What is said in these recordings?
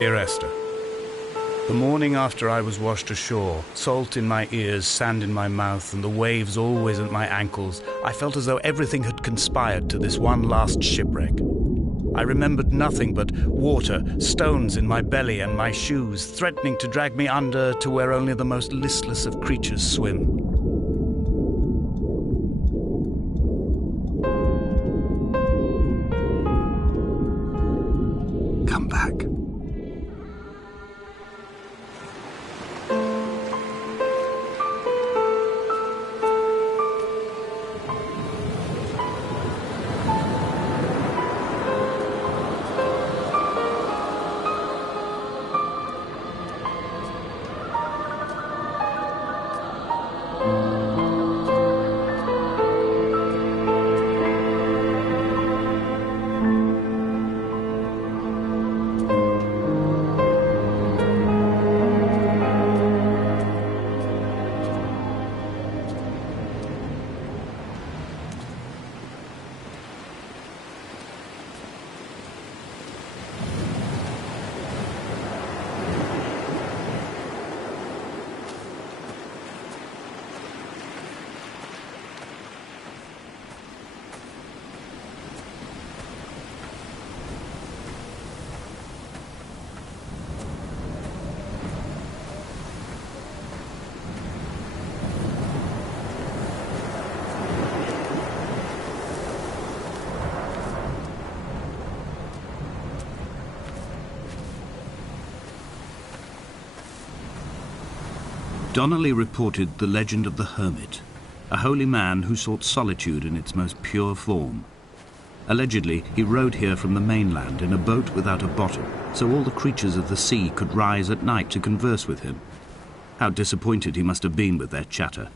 Dear Esther, the morning after I was washed ashore, salt in my ears, sand in my mouth, and the waves always at my ankles, I felt as though everything had conspired to this one last shipwreck. I remembered nothing but water, stones in my belly and my shoes, threatening to drag me under to where only the most listless of creatures swim. Come back. Donnelly reported the legend of the hermit, a holy man who sought solitude in its most pure form. Allegedly, he rode here from the mainland in a boat without a bottom, so all the creatures of the sea could rise at night to converse with him. How disappointed he must have been with their chatter.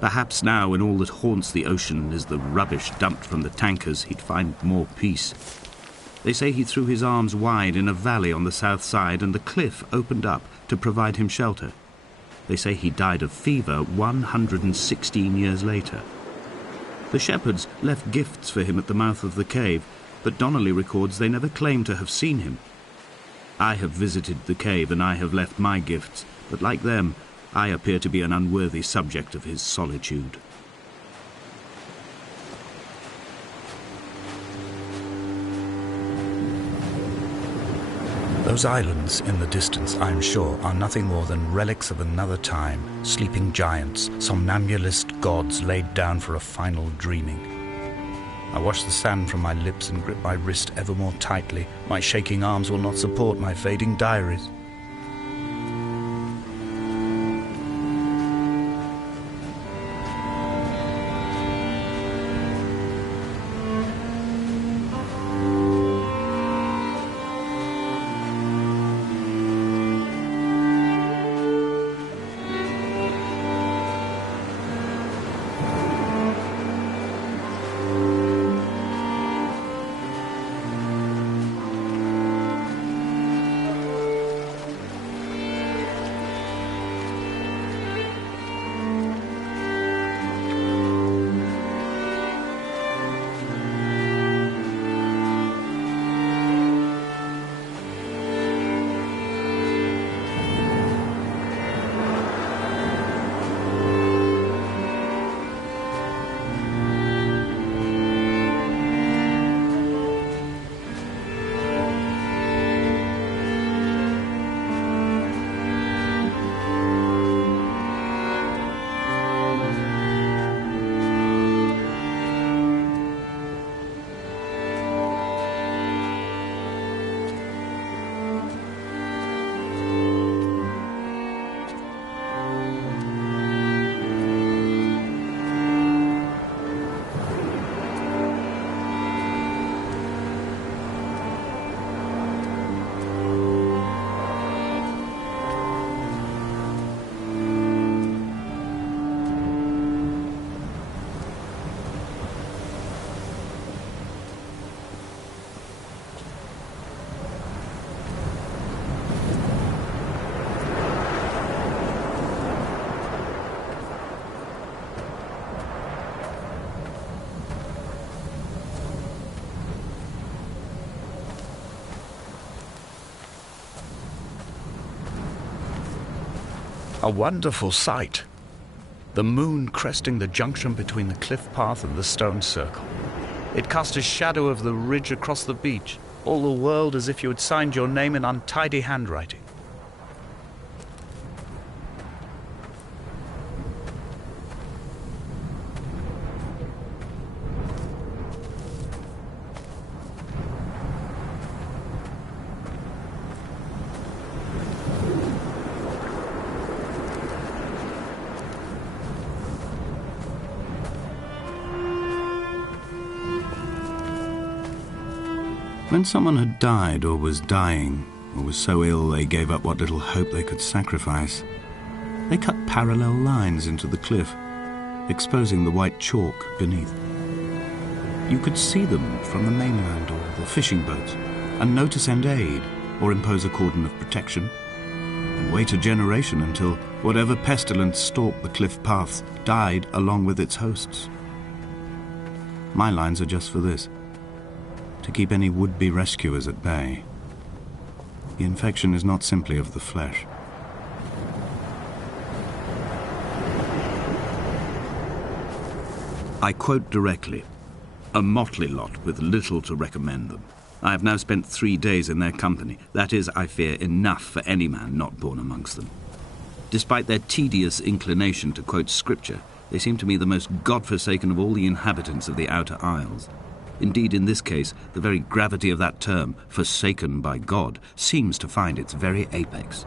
Perhaps now, when all that haunts the ocean is the rubbish dumped from the tankers, he'd find more peace. They say he threw his arms wide in a valley on the south side, and the cliff opened up to provide him shelter. They say he died of fever 116 years later. The shepherds left gifts for him at the mouth of the cave, but Donnelly records they never claimed to have seen him. I have visited the cave and I have left my gifts, but like them, I appear to be an unworthy subject of his solitude. Those islands in the distance, I am sure, are nothing more than relics of another time, sleeping giants, somnambulist gods laid down for a final dreaming. I wash the sand from my lips and grip my wrist ever more tightly. My shaking arms will not support my fading diaries. A wonderful sight. The moon cresting the junction between the cliff path and the stone circle. It cast a shadow of the ridge across the beach, all the world as if you had signed your name in untidy handwriting. When someone had died or was dying, or was so ill they gave up what little hope they could sacrifice, they cut parallel lines into the cliff, exposing the white chalk beneath. You could see them from the mainland or the fishing boats, and know to send aid or impose a cordon of protection, and wait a generation until whatever pestilence stalked the cliff paths died along with its hosts. My lines are just for this: to keep any would-be rescuers at bay. The infection is not simply of the flesh. I quote directly, "A motley lot with little to recommend them. I have now spent 3 days in their company. That is, I fear, enough for any man not born amongst them. Despite their tedious inclination to quote scripture, they seem to me the most God-forsaken of all the inhabitants of the outer isles. Indeed, in this case, the very gravity of that term, forsaken by God, seems to find its very apex.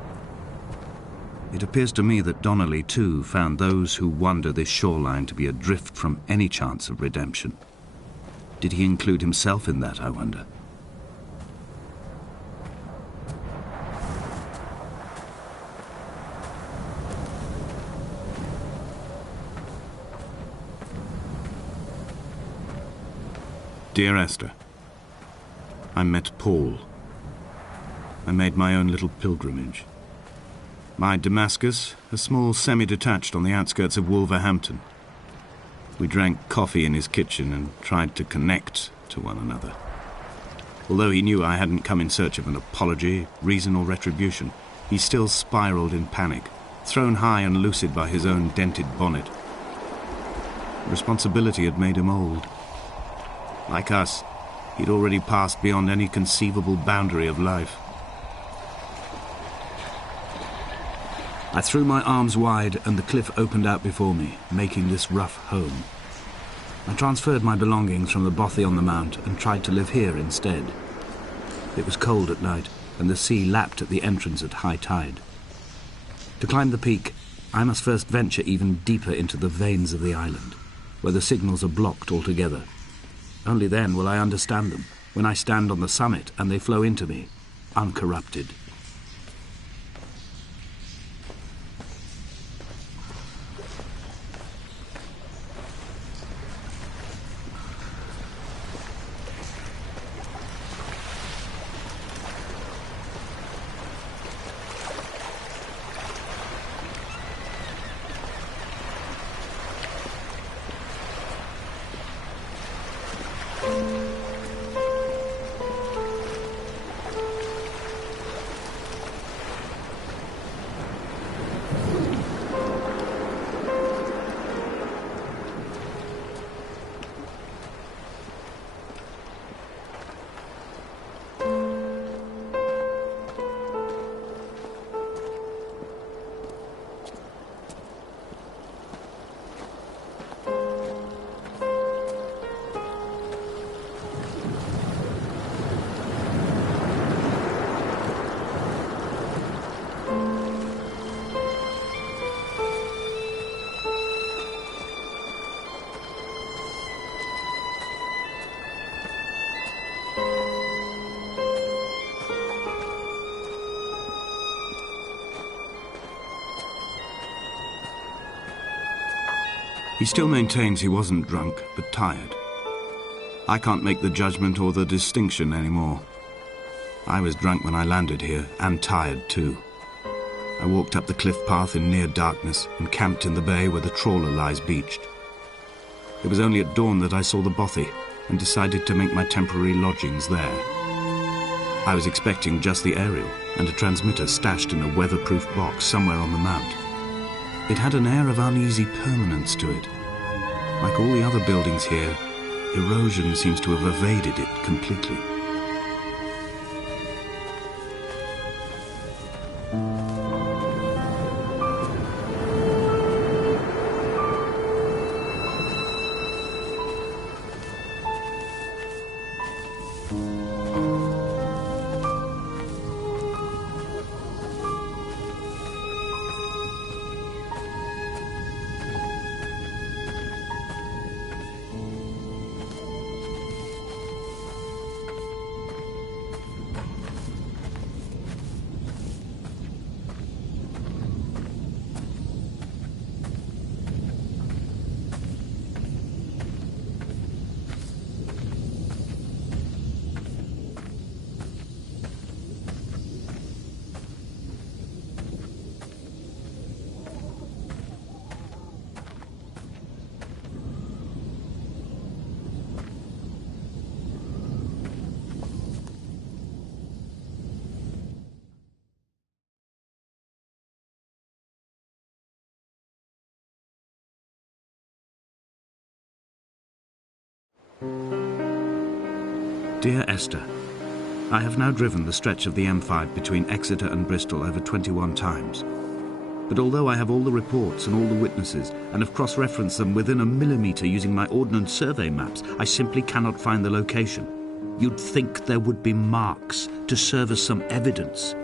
It appears to me that Donnelly, too, found those who wander this shoreline to be adrift from any chance of redemption. Did he include himself in that, I wonder? Dear Esther, I met Paul. I made my own little pilgrimage. My Damascus, a small semi-detached on the outskirts of Wolverhampton. We drank coffee in his kitchen and tried to connect to one another. Although he knew I hadn't come in search of an apology, reason or retribution, he still spiraled in panic, thrown high and lucid by his own dented bonnet. Responsibility had made him old. Like us, he'd already passed beyond any conceivable boundary of life. I threw my arms wide and the cliff opened out before me, making this rough home. I transferred my belongings from the bothy on the mount and tried to live here instead. It was cold at night, and the sea lapped at the entrance at high tide. To climb the peak, I must first venture even deeper into the veins of the island, where the signals are blocked altogether. Only then will I understand them, when I stand on the summit and they flow into me, uncorrupted. He still maintains he wasn't drunk, but tired. I can't make the judgment or the distinction anymore. I was drunk when I landed here, and tired too. I walked up the cliff path in near darkness and camped in the bay where the trawler lies beached. It was only at dawn that I saw the bothy and decided to make my temporary lodgings there. I was expecting just the aerial and a transmitter stashed in a weatherproof box somewhere on the mount. It had an air of uneasy permanence to it. Like all the other buildings here, erosion seems to have evaded it completely. Dear Esther, I have now driven the stretch of the M5 between Exeter and Bristol over 21 times. But although I have all the reports and all the witnesses, and have cross-referenced them within a millimetre using my Ordnance Survey maps, I simply cannot find the location. You'd think there would be marks to serve as some evidence.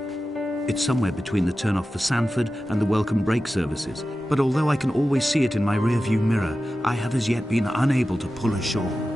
It's somewhere between the turn-off for Sanford and the welcome brake services, but although I can always see it in my rear-view mirror, I have as yet been unable to pull ashore.